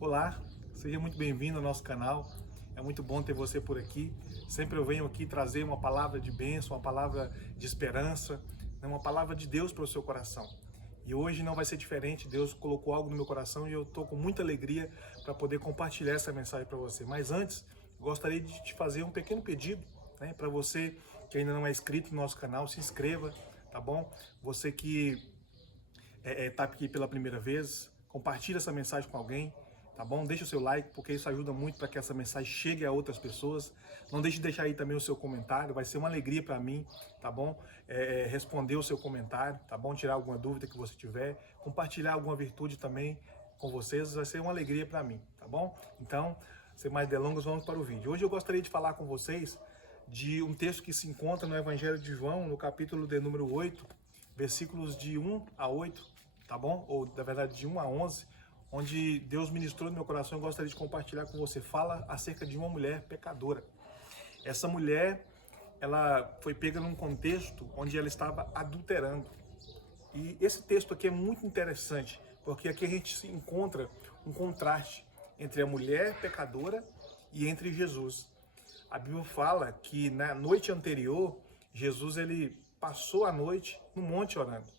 Olá, seja muito bem-vindo ao nosso canal. É muito bom ter você por aqui. Sempre eu venho aqui trazer uma palavra de bênção, uma palavra de esperança, uma palavra de Deus para o seu coração. E hoje não vai ser diferente. Deus colocou algo no meu coração e eu estou com muita alegria para poder compartilhar essa mensagem para você. Mas antes, gostaria de te fazer um pequeno pedido, para você que ainda não é inscrito no nosso canal, se inscreva, tá bom? Você que está aqui pela primeira vez, compartilhe essa mensagem com alguém, tá bom? Deixa o seu like, porque isso ajuda muito para que essa mensagem chegue a outras pessoas. Não deixe de deixar aí também o seu comentário, vai ser uma alegria para mim, tá bom? Responder o seu comentário, tá bom? Tirar alguma dúvida que você tiver, compartilhar alguma virtude também com vocês, vai ser uma alegria para mim, tá bom? Então, sem mais delongas, vamos para o vídeo. Hoje eu gostaria de falar com vocês de um texto que se encontra no Evangelho de João, no capítulo de número 8, versículos de 1 a 8, tá bom? Ou, na verdade, de 1 a 11, onde Deus ministrou no meu coração e gostaria de compartilhar com você. Fala acerca de uma mulher pecadora. Essa mulher, ela foi pega num contexto onde ela estava adulterando. E esse texto aqui é muito interessante, porque aqui a gente encontra um contraste entre a mulher pecadora e entre Jesus. A Bíblia fala que na noite anterior, Jesus ele passou a noite no monte orando,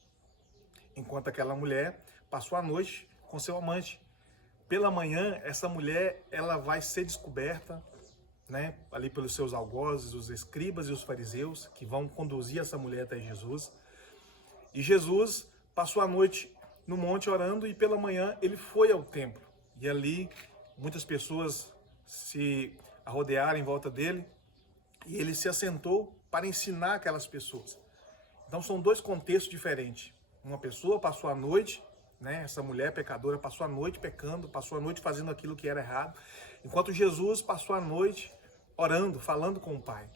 enquanto aquela mulher passou a noite com seu amante. Pela manhã, essa mulher ela vai ser descoberta, ali pelos seus algozes, os escribas e os fariseus, que vão conduzir essa mulher até Jesus. E Jesus passou a noite no monte orando e pela manhã ele foi ao templo. E ali muitas pessoas se rodearam em volta dele e ele se assentou para ensinar aquelas pessoas. Então são dois contextos diferentes. Uma pessoa passou a noite, essa mulher pecadora passou a noite pecando, passou a noite fazendo aquilo que era errado, enquanto Jesus passou a noite orando, falando com o Pai.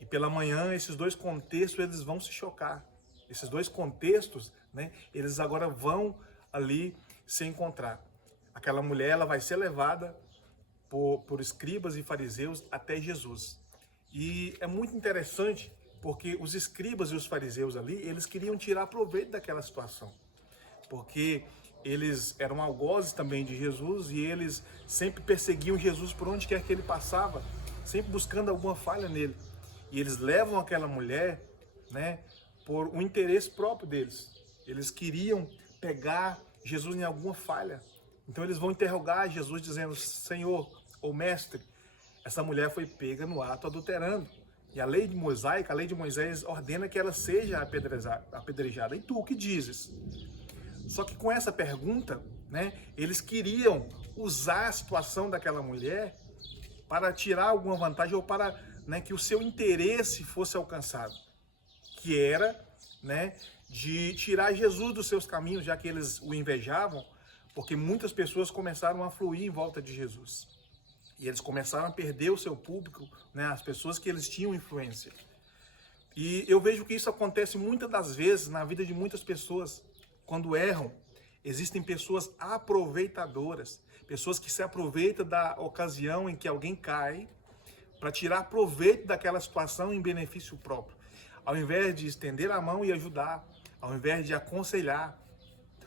E pela manhã esses dois contextos eles vão se chocar. Esses dois contextos, eles agora vão ali se encontrar. Aquela mulher ela vai ser levada por escribas e fariseus até Jesus. E é muito interessante porque os escribas e os fariseus ali, eles queriam tirar proveito daquela situação. Porque eles eram algozes também de Jesus e eles sempre perseguiam Jesus por onde quer que ele passava, sempre buscando alguma falha nele. E eles levam aquela mulher, por um interesse próprio deles. Eles queriam pegar Jesus em alguma falha. Então eles vão interrogar Jesus dizendo: Senhor ou mestre, essa mulher foi pega no ato adulterando. E a lei mosaica, a lei de Moisés ordena que ela seja apedrejada. E tu o que dizes? Só que com essa pergunta, eles queriam usar a situação daquela mulher para tirar alguma vantagem ou para que o seu interesse fosse alcançado, que era de tirar Jesus dos seus caminhos, já que eles o invejavam, porque muitas pessoas começaram a fluir em volta de Jesus. E eles começaram a perder o seu público, as pessoas que eles tinham influência. E eu vejo que isso acontece muitas das vezes na vida de muitas pessoas. Quando erram, existem pessoas aproveitadoras, pessoas que se aproveitam da ocasião em que alguém cai para tirar proveito daquela situação em benefício próprio. Ao invés de estender a mão e ajudar, ao invés de aconselhar,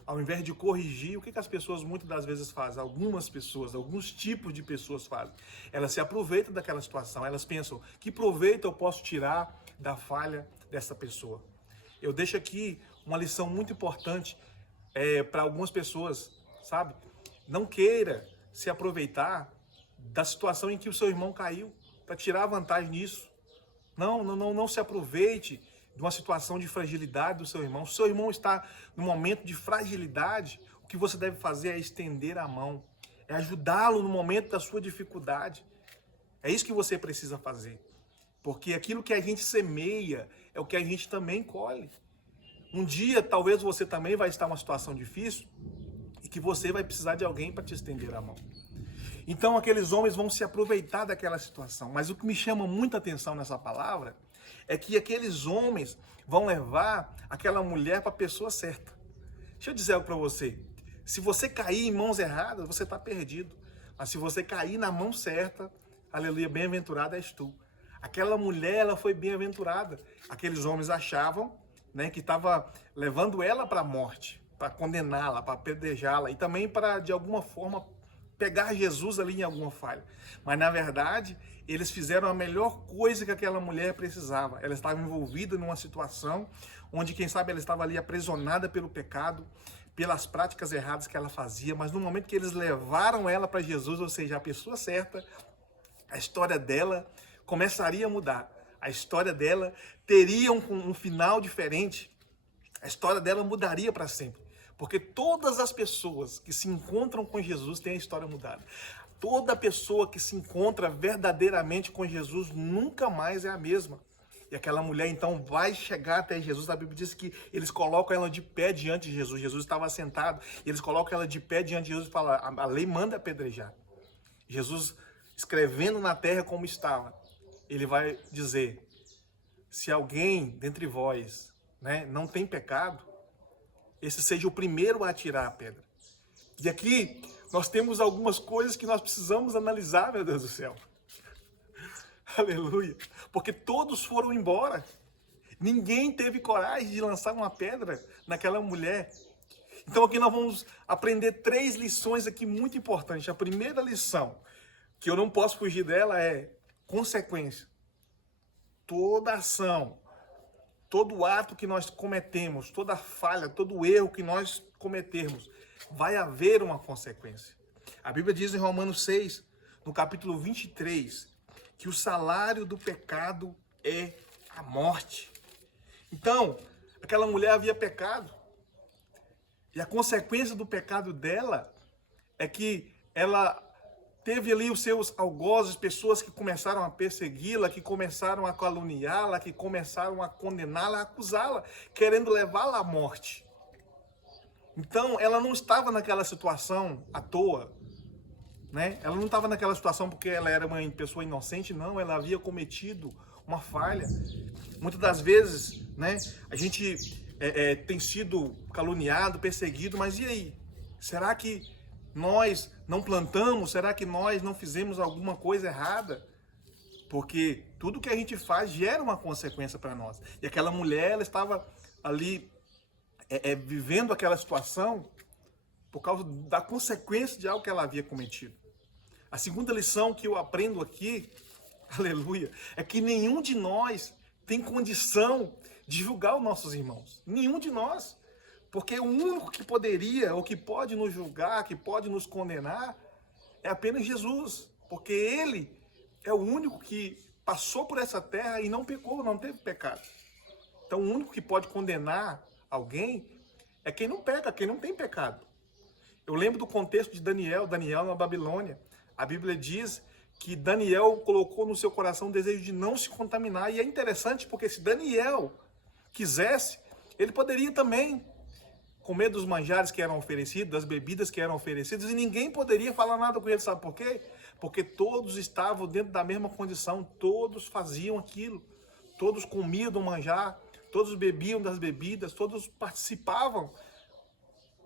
ao invés de corrigir, o que as pessoas muitas das vezes fazem? Algumas pessoas, alguns tipos de pessoas fazem. Elas se aproveitam daquela situação, elas pensam: que proveito eu posso tirar da falha dessa pessoa? Eu deixo aqui uma lição muito importante para algumas pessoas, sabe? Não queira se aproveitar da situação em que o seu irmão caiu para tirar vantagem nisso. Não se aproveite de uma situação de fragilidade do seu irmão. Se o seu irmão está num momento de fragilidade, o que você deve fazer é estender a mão, é ajudá-lo no momento da sua dificuldade. É isso que você precisa fazer. Porque aquilo que a gente semeia é o que a gente também colhe. Um dia, talvez você também vai estar numa situação difícil e que você vai precisar de alguém para te estender a mão. Então, aqueles homens vão se aproveitar daquela situação. Mas o que me chama muita atenção nessa palavra é que aqueles homens vão levar aquela mulher para a pessoa certa. Deixa eu dizer algo para você. Se você cair em mãos erradas, você está perdido. Mas se você cair na mão certa, aleluia, bem-aventurada és tu. Aquela mulher, ela foi bem-aventurada. Aqueles homens achavam que estava levando ela para a morte, para condená-la, para apedrejá-la e também para, de alguma forma, pegar Jesus ali em alguma falha. Mas, na verdade, eles fizeram a melhor coisa que aquela mulher precisava. Ela estava envolvida numa situação onde, quem sabe, ela estava ali aprisionada pelo pecado, pelas práticas erradas que ela fazia, mas no momento que eles levaram ela para Jesus, ou seja, a pessoa certa, a história dela começaria a mudar. A história dela teria um final diferente. A história dela mudaria para sempre. Porque todas as pessoas que se encontram com Jesus têm a história mudada. Toda pessoa que se encontra verdadeiramente com Jesus nunca mais é a mesma. E aquela mulher então vai chegar até Jesus. A Bíblia diz que eles colocam ela de pé diante de Jesus. Jesus estava sentado. E eles colocam ela de pé diante de Jesus e falam: a lei manda apedrejar. Jesus, escrevendo na terra como estava, ele vai dizer: se alguém dentre vós, não tem pecado, esse seja o primeiro a atirar a pedra. E aqui nós temos algumas coisas que nós precisamos analisar, meu Deus do céu. Aleluia. Porque todos foram embora. Ninguém teve coragem de lançar uma pedra naquela mulher. Então aqui nós vamos aprender 3 lições aqui muito importantes. A primeira lição, que eu não posso fugir dela, é consequência. Toda ação, todo ato que nós cometemos, toda falha, todo erro que nós cometermos, vai haver uma consequência. A Bíblia diz em Romanos 6, no capítulo 23, que o salário do pecado é a morte. Então, aquela mulher havia pecado. E a consequência do pecado dela é que ela teve ali os seus algozes, pessoas que começaram a persegui-la, que começaram a caluniá-la, que começaram a condená-la, a acusá-la, querendo levá-la à morte. Então, ela não estava naquela situação à toa, Ela não estava naquela situação porque ela era uma pessoa inocente, não. Ela havia cometido uma falha. Muitas das vezes, a gente tem sido caluniado, perseguido, mas e aí? Será que nós não plantamos? Será que nós não fizemos alguma coisa errada? Porque tudo que a gente faz gera uma consequência para nós. E aquela mulher, ela estava ali vivendo aquela situação por causa da consequência de algo que ela havia cometido. A segunda lição que eu aprendo aqui, aleluia, é que nenhum de nós tem condição de julgar os nossos irmãos. Nenhum de nós. Porque o único que poderia, ou que pode nos julgar, que pode nos condenar, é apenas Jesus. Porque Ele é o único que passou por essa terra e não pecou, não teve pecado. Então o único que pode condenar alguém é quem não peca, quem não tem pecado. Eu lembro do contexto de Daniel na Babilônia. A Bíblia diz que Daniel colocou no seu coração o desejo de não se contaminar. E é interessante porque se Daniel quisesse, ele poderia também comer dos manjares que eram oferecidos, das bebidas que eram oferecidas, e ninguém poderia falar nada com ele. Sabe por quê? Porque todos estavam dentro da mesma condição, todos faziam aquilo, todos comiam do manjar, todos bebiam das bebidas, todos participavam.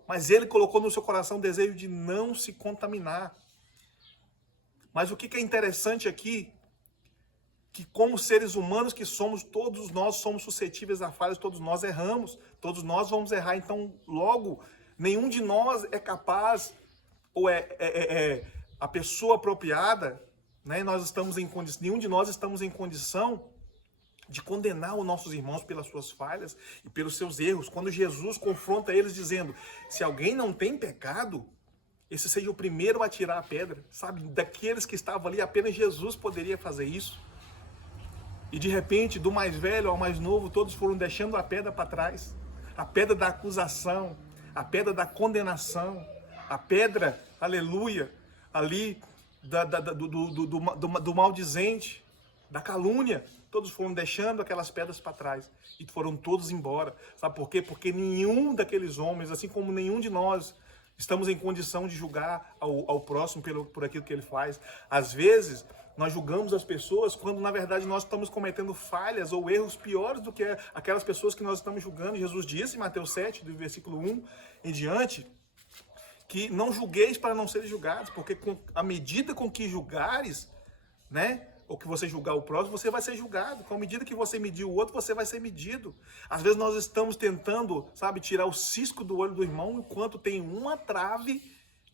Mas ele colocou no seu coração o desejo de não se contaminar. Mas o que é interessante aqui, que como seres humanos que somos, todos nós somos suscetíveis a falhas, todos nós erramos, todos nós vamos errar. Então, logo, nenhum de nós é capaz, ou é a pessoa apropriada, nós estamos em condição, nenhum de nós estamos em condição de condenar os nossos irmãos pelas suas falhas e pelos seus erros. Quando Jesus confronta eles dizendo, se alguém não tem pecado, esse seja o primeiro a tirar a pedra, sabe? Daqueles que estavam ali, apenas Jesus poderia fazer isso. E de repente, do mais velho ao mais novo, todos foram deixando a pedra para trás. A pedra da acusação, a pedra da condenação, a pedra, aleluia, ali do maldizente, da calúnia. Todos foram deixando aquelas pedras para trás e foram todos embora. Sabe por quê? Porque nenhum daqueles homens, assim como nenhum de nós, estamos em condição de julgar ao próximo por aquilo que ele faz. Às vezes, nós julgamos as pessoas quando, na verdade, nós estamos cometendo falhas ou erros piores do que aquelas pessoas que nós estamos julgando. Jesus disse em Mateus 7, do versículo 1 em diante, que não julgueis para não seres julgados, porque à medida com que julgares, ou que você julgar o próximo, você vai ser julgado. Com a medida que você medir o outro, você vai ser medido. Às vezes nós estamos tentando, tirar o cisco do olho do irmão, enquanto tem uma trave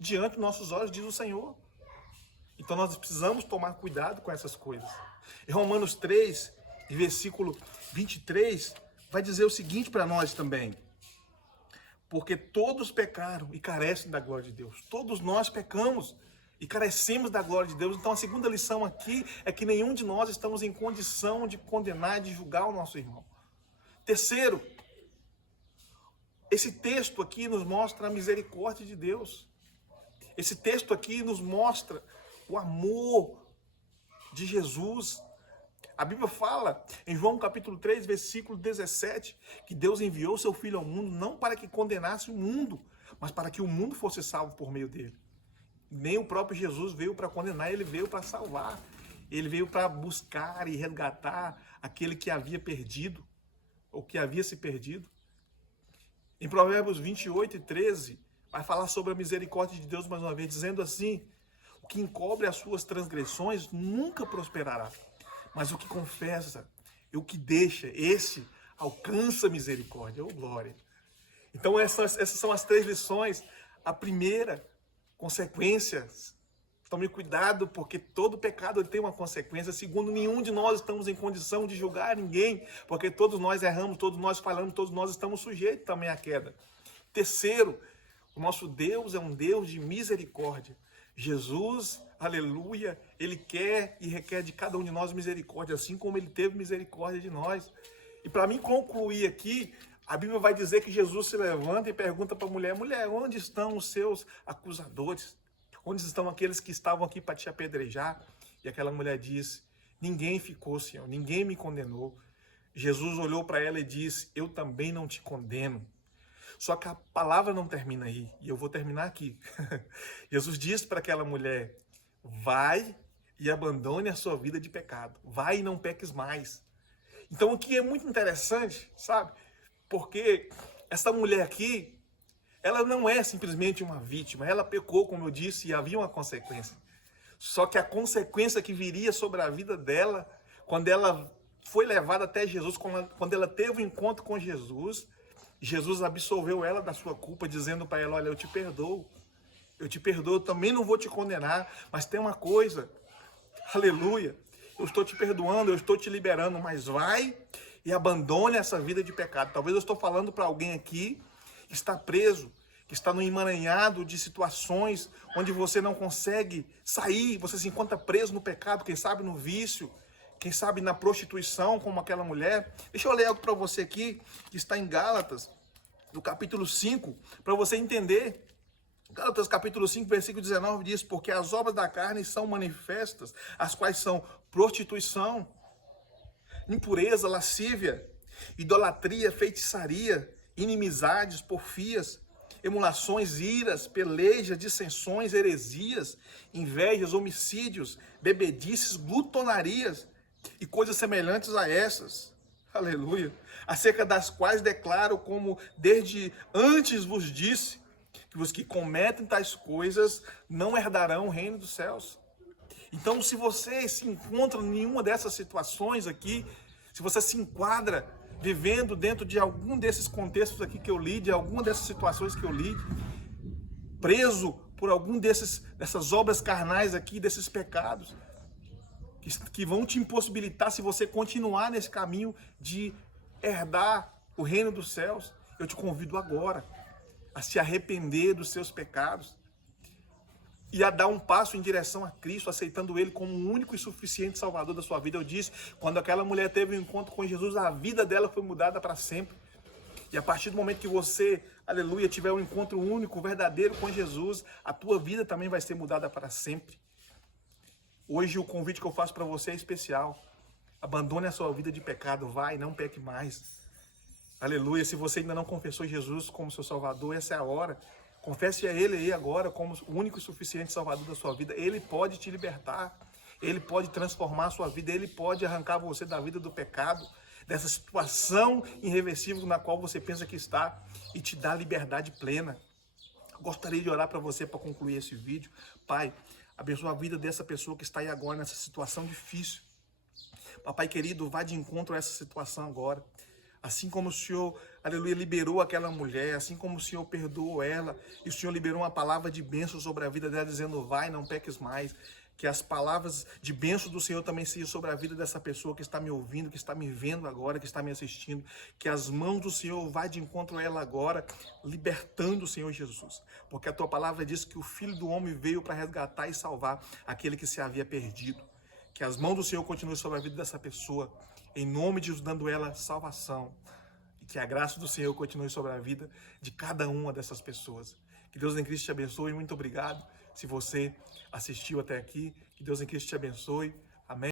diante dos nossos olhos, diz o Senhor. Então nós precisamos tomar cuidado com essas coisas. Em Romanos 3, versículo 23, vai dizer o seguinte para nós também. Porque todos pecaram e carecem da glória de Deus. Todos nós pecamos e carecemos da glória de Deus. Então a segunda lição aqui é que nenhum de nós estamos em condição de condenar e de julgar o nosso irmão. Terceiro, esse texto aqui nos mostra a misericórdia de Deus. Esse texto aqui nos mostra o amor de Jesus. A Bíblia fala em João capítulo 3, versículo 17, que Deus enviou seu Filho ao mundo não para que condenasse o mundo, mas para que o mundo fosse salvo por meio dele. Nem o próprio Jesus veio para condenar, ele veio para salvar. Ele veio para buscar e resgatar aquele que havia perdido, ou que havia se perdido. Em Provérbios 28 e 13, vai falar sobre a misericórdia de Deus mais uma vez, dizendo assim: o que encobre as suas transgressões nunca prosperará, mas o que confessa e o que deixa, esse alcança misericórdia, ou glória. Então essas são as três lições. A primeira, consequências. Tome cuidado, porque todo pecado tem uma consequência. Segundo, nenhum de nós estamos em condição de julgar ninguém, porque todos nós erramos, todos nós falamos, todos nós estamos sujeitos também à queda. Terceiro, o nosso Deus é um Deus de misericórdia. Jesus, aleluia, ele quer e requer de cada um de nós misericórdia, assim como ele teve misericórdia de nós. E para mim concluir aqui, a Bíblia vai dizer que Jesus se levanta e pergunta para a mulher: mulher, onde estão os seus acusadores? Onde estão aqueles que estavam aqui para te apedrejar? E aquela mulher disse: ninguém ficou, Senhor, ninguém me condenou. Jesus olhou para ela e disse: eu também não te condeno. Só que a palavra não termina aí, e eu vou terminar aqui. Jesus disse para aquela mulher: vai e abandone a sua vida de pecado. Vai e não peques mais. Então, o que é muito interessante, sabe? Porque essa mulher aqui, ela não é simplesmente uma vítima. Ela pecou, como eu disse, e havia uma consequência. Só que a consequência que viria sobre a vida dela, quando ela foi levada até Jesus, quando ela teve um encontro com Jesus, Jesus absolveu ela da sua culpa, dizendo para ela: olha, eu te perdoo, eu também não vou te condenar, mas tem uma coisa, aleluia, eu estou te perdoando, eu estou te liberando, mas vai e abandone essa vida de pecado. Talvez eu estou falando para alguém aqui que está preso, que está no emaranhado de situações onde você não consegue sair, você se encontra preso no pecado, quem sabe no vício, quem sabe na prostituição, como aquela mulher. Deixa eu ler algo para você aqui, que está em Gálatas, no capítulo 5, para você entender. Gálatas capítulo 5, versículo 19 diz: porque as obras da carne são manifestas, as quais são prostituição, impureza, lascívia, idolatria, feitiçaria, inimizades, porfias, emulações, iras, pelejas, dissensões, heresias, invejas, homicídios, bebedices, glutonarias e coisas semelhantes a essas. Aleluia. Acerca das quais declaro, como desde antes vos disse, que os que cometem tais coisas não herdarão o reino dos céus. Então, se você se encontra em nenhuma dessas situações aqui, se você se enquadra vivendo dentro de algum desses contextos aqui que eu li, de alguma dessas situações que eu li, preso por algum dessas obras carnais aqui, desses pecados, que vão te impossibilitar, se você continuar nesse caminho de herdar o reino dos céus, eu te convido agora a se arrepender dos seus pecados e a dar um passo em direção a Cristo, aceitando Ele como o único e suficiente Salvador da sua vida. Eu disse, quando aquela mulher teve um encontro com Jesus, a vida dela foi mudada para sempre. E a partir do momento que você, aleluia, tiver um encontro único, verdadeiro com Jesus, a tua vida também vai ser mudada para sempre. Hoje o convite que eu faço para você é especial. Abandone a sua vida de pecado, vai, não peque mais. Aleluia, se você ainda não confessou Jesus como seu Salvador, essa é a hora. Confesse a Ele aí agora como o único e suficiente Salvador da sua vida. Ele pode te libertar, Ele pode transformar a sua vida, Ele pode arrancar você da vida do pecado, dessa situação irreversível na qual você pensa que está, e te dar liberdade plena. Gostaria de orar para você para concluir esse vídeo. Pai, abençoa a vida dessa pessoa que está aí agora nessa situação difícil. Papai querido, vá de encontro a essa situação agora. Assim como o Senhor, aleluia, liberou aquela mulher, assim como o Senhor perdoou ela, e o Senhor liberou uma palavra de bênção sobre a vida dela, dizendo, vai, não peques mais. Que as palavras de bênção do Senhor também sejam sobre a vida dessa pessoa que está me ouvindo, que está me vendo agora, que está me assistindo. Que as mãos do Senhor vá de encontro a ela agora, libertando o Senhor Jesus. Porque a tua palavra diz que o Filho do Homem veio para resgatar e salvar aquele que se havia perdido. Que as mãos do Senhor continuem sobre a vida dessa pessoa, em nome de Jesus, dando ela salvação. E que a graça do Senhor continue sobre a vida de cada uma dessas pessoas. Que Deus em Cristo te abençoe. Muito obrigado se você assistiu até aqui. Que Deus em Cristo te abençoe. Amém.